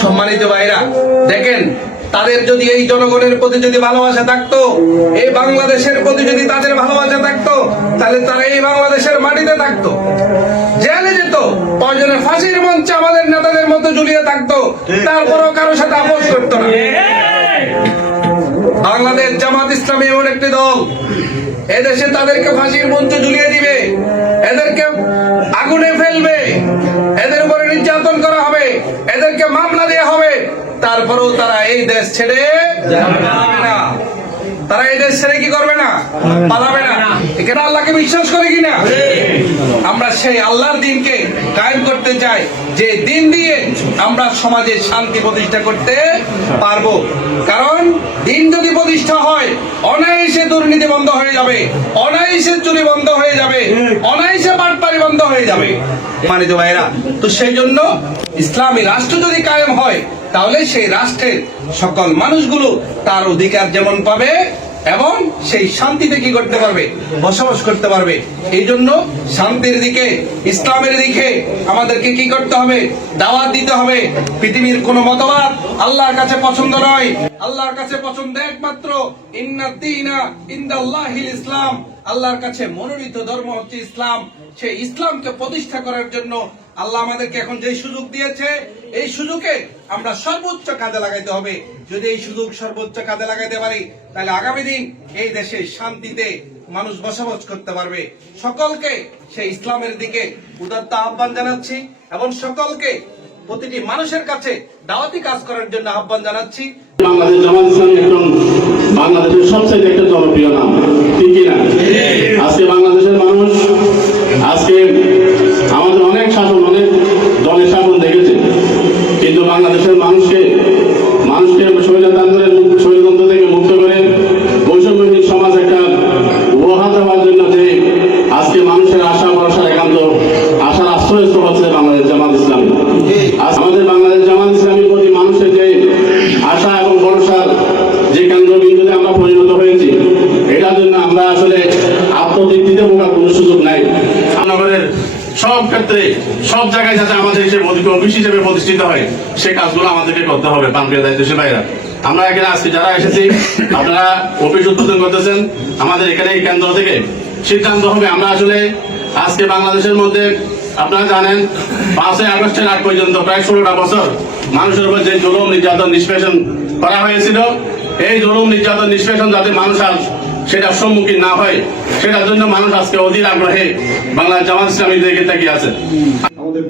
সম্মানিত ভাইরা, দেখেন, তাদের যদি এই জনগণের প্রতি যদি ভালোবাসা থাকতো এই বাংলাদেশের প্রতি যদি তাদের ভালোবাসা থাকতো, তাহলে তারা এই বাংলাদেশের মাটিতে থাকতো। জেলে যেত প্রয়োজনে ফাঁসির মঞ্চে আমাদের নেতাদের মতো ঝুলিয়ে থাকতো, তারপরও কারোর সাথে আপোষ করতো না। বাংলাদেশ জামাত ইসলামী এমন একটি দল, এদেশে তাদেরকে ফাঁসির মঞ্চে ঝুলিয়ে দিবে। এদেরকে দেওয়া হবে। তারপরেও তারা এই দেশ ছেড়ে না। তারা এই দেশ ছেড়ে কি করবে না? পালাবে না। এখানে আল্লাহকে বিশ্বাস করে কিনা? আমরা সেই আল্লাহর দিনকে কায়েম করতে চাই। যে দিন দিয়ে আমরা সমাজে শান্তি প্রতিষ্ঠা করতে পারব। কারণ দিন যদি প্রতিষ্ঠা হয়, অনায়াসে দুর্নীতি বন্ধ হয়ে যাবে, অনায়াসে চুরি বন্ধ হয়ে যাবে, অনায়াসে বন্ধ হয়ে যাবে। মানিত ভাইরা তো সেই জন্য ইসলামী রাষ্ট্র যদি কায়েম হয়, তাহলে সেই রাষ্ট্রের সকল মানুষগুলো তার অধিকার যেমন পাবে এবং সেই শান্তিতে কি করতে পারবে? বসবাস করতে পারবে। এই জন্য শান্তির দিকে, ইসলামের দিকে আমাদেরকে কি করতে হবে? দাওয়াত দিতে হবে। পৃথিবীর কোনো মতবাদ আল্লাহর কাছে পছন্দ নয়। আল্লাহর কাছে পছন্দ একমাত্র ইন্নাদ্দিনা ইন্দাল্লাহিল ইসলাম। আল্লাহর কাছে মনোনীত ধর্ম হচ্ছে ইসলাম। সেই ইসলামকে প্রতিষ্ঠা করার জন্য আল্লাহ আমাদেরকে এখন যে সুযোগ দিয়েছে, এই সুযোগে আমরা সর্বোচ্চ কাজে লাগাইতে হবে। যদি এই সুযোগ সর্বোচ্চ কাজে লাগাইতে পারি, তাহলে আগামী দিন এই দেশে শান্তিতে মানুষ বসবাস করতে পারবে। সকলকে সেই ইসলামের দিকে উদাত্ত আহ্বান জানাচ্ছি এবং সকলকে প্রতিটি মানুষের কাছে দাওয়াতি কাজ করার জন্য আহ্বান জানাচ্ছি। বাংলাদেশ জামাত ইসলামী একজন বাংলাদেশের সবচেয়ে একটা জনপ্রিয় নাম। ঠিক কিনা? আমাদের বাংলাদেশ জামাত ইসলামীর প্রতি মানুষের যে আশা এবং ভরসার যে কেন্দ্রবিন্দুতে আমরা পরিণত হয়েছি, এটার জন্য আমরা আসলে আত্মতৃপ্তিতে বোকার কোনো সুযোগ নাই। নগরের সব ক্ষেত্রে, সব জায়গায় যাতে আমাদের হিসেবে অফিস হিসেবে প্রতিষ্ঠিত হয়, সে কাজগুলো আমাদেরকে করতে হবে পাম্পের দায়িত্ব ভাইরা। আমরা এখানে আজকে যারা এসেছি, আপনারা অফিস উদ্বোধন করতেছেন, আমাদের এখানে এই কেন্দ্র থেকে সিদ্ধান্ত হবে। আমরা আসলে আজকে বাংলাদেশের মধ্যে আপনারা জানেন, পাঁচই আগস্টের আগ পর্যন্ত প্রায় ষোলোটা বছর মানুষের উপর যে জুলুম, নির্যাতন, নিষ্পেষণ করা হয়েছিল, এই জুলুম, নির্যাতন, নিষ্পেষণ যাতে মানুষ আজ সেটার সম্মুখীন না হয়, সেটার জন্য মানুষ আজকে অধীর আগ্রহে বাংলা জামাত ইসলামী দিকে তাকিয়ে আছে। আমাদের